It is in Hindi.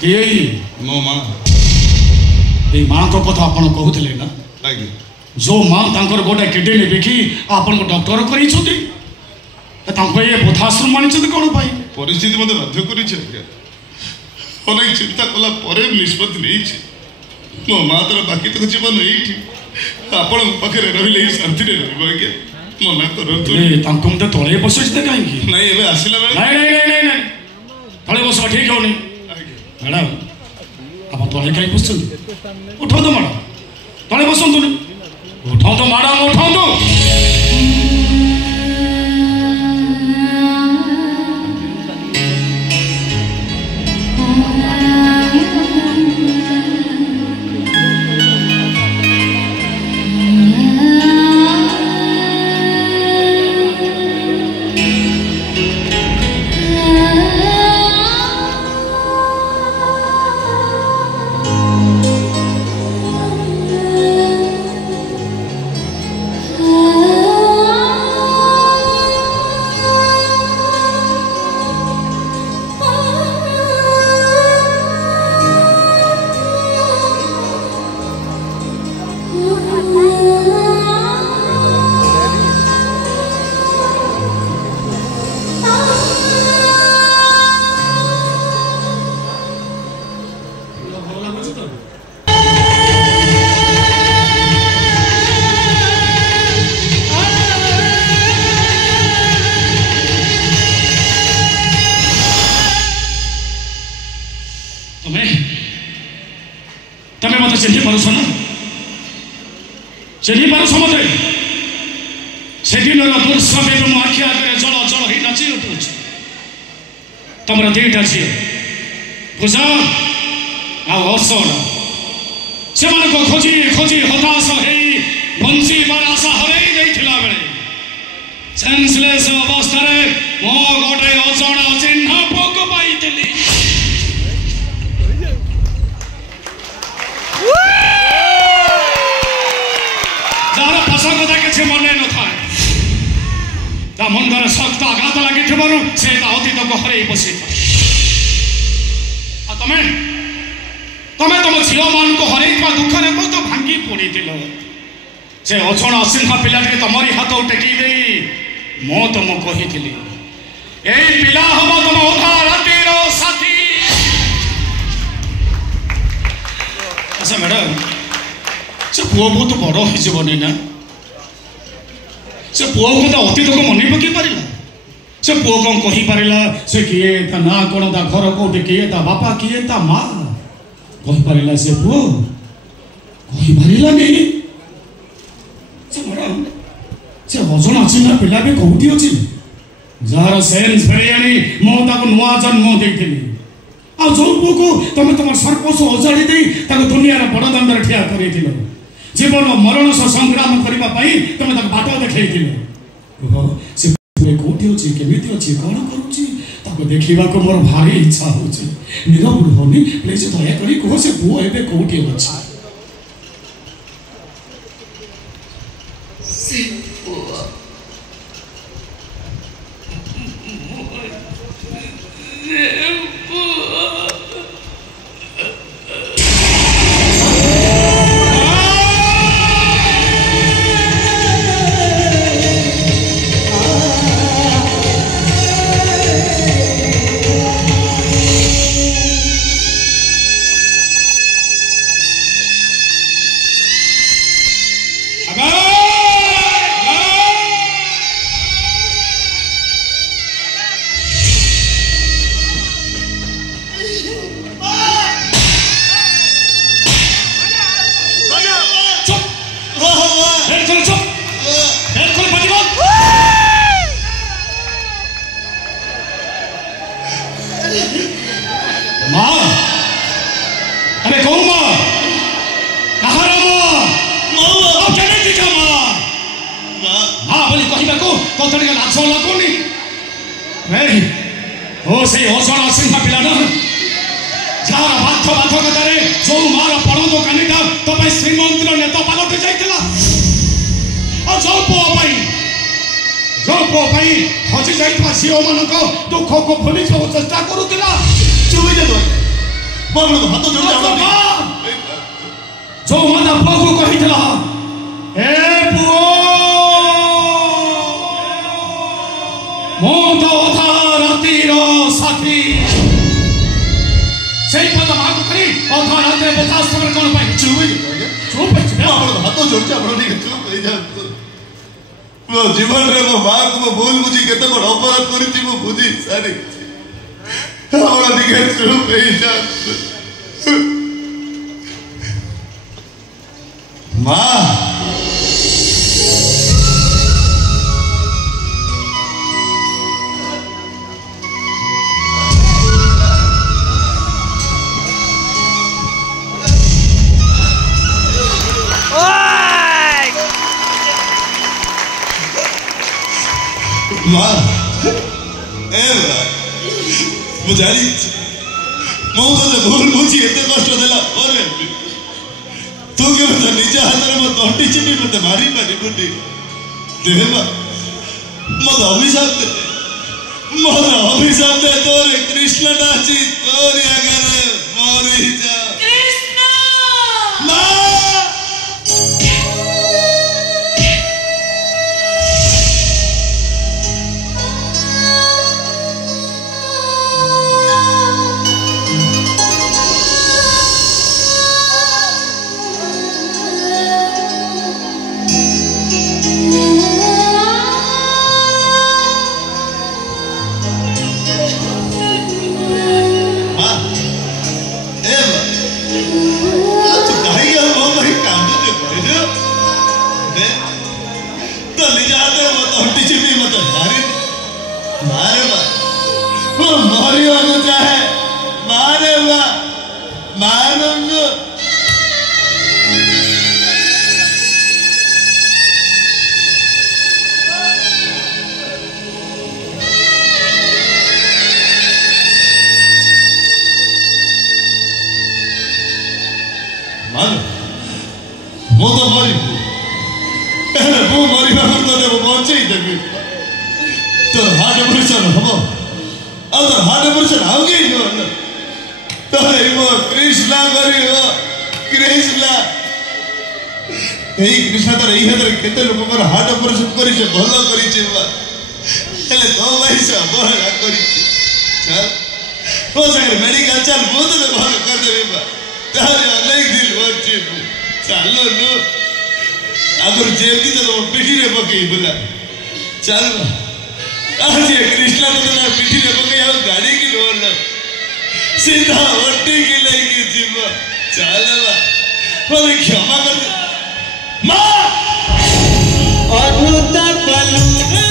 किए मो माँ ये माँ को कथा आपण कहते ना आगे जो माँ तांकर गोटे किडनी बिकी आपण को डॉक्टर करी छथि तांको ये बोधाश्रम मानि छथि कोन पाई परिस्थिति मते बाध्य करी छै अनेक चिंता कला परे निष्पत्ति नहीं छै मो माँ तर बाकी तक जीवन एठी आपण पाखरे रहिले शांति रे रहबो आगे मना करंतु ए तांको मते तळे बसछ त काई की नहीं एबे आसिला बेले नहीं तळे बस ठीक होनी मैडम आप तळे काई बसछ उठो तो मैडम तळे बसंतु उठो तो मैडम उठो तो तमें मत चिन्ह पारुछ ना चिन्ह पारुछ मत से दिन दुर्समय मो आखि आगे जल जल ही नाची उठुछ तुम दीटा झी पूजा आसन से खोजी खोजी हताश हो बंचार आशा हरई देथिला बेले सेंसलेस अवस्था मो गोटे अजणा चिन्ह पोक पाइली जार भाषा कथा किसी मन न था मुंडर शक्त आघात लगी से अतीत को हर बसी तमें तमें तुम झील मान को हर दुखरे बहुत भांगी पड़ी से अछण असिंहा पिला तमरी हाथ टेकी दे मो तुम कही पिला हम तुम उठा रातिर साथी अच्छा मैडम से पुओ बहुत बड़ होनी ना से पुओ को अतीत को मन पकई पारा से पुओ कौन कही पारा से किए ता ना कौन ता घर कौटे किए ता बापा किए ता माँ कही पारा से पुओ कही पारानी से मैडम से अजणा चिन्ह पिला भी कौटी अच्छी जार सेन्स फेणी मुझे नुआ जन्म देती आ जो पुओ को तुम तुम सर्पस अजाड़ी दे दुनिया बड़दान ठिया कर जीवन मरण सह संग्राम करने तुम बाट देखी कौटी अच्छी केमी अच्छी कौन करुच्ची देखा मोर भारी इच्छा हो नीरव रुहनी प्लीज दयाकोरी कह से पुओ ए कौटी अच्छी हाथ जोड़ जो माता पुआ को कही थला ए पुओ मो तो था रातिर साथी সেই পদ মাগ করি অথা রাতে বতাস তোমার কোন পাই চুপ হাত जोड़ चुप मो जीवन रे मो मां को मो भूल बुझी केते बड़ अपराध करिछि मो बुझी सारी हमरा दिखे चुप मां मुझारी मो तो भूल बुझी एते कष्ट देला अरे तू के मत निज हाथ रे मत तंटी चिपी मत मारी मारी बुटी देहबा मत अभिशाप दे तोरे कृष्ण नाची तोरी अगर मरी जा कृष्ण मां केते लोक हार्ट ऑपरेशन करी भल करी तो भाई से अवहेला करी चल हो सके मेडिकल चल बहुत भल कर देबा तारे अनेक दिल होची चलो नु अगर जेती तो पिठी रे पकई बोला चल आज ये कृष्णा तो ना पिठी रे पकई आ गाड़ी की रोल सीधा ओटी की लेके जीवा चल बा क्षमा कर मां अद्भुत पलू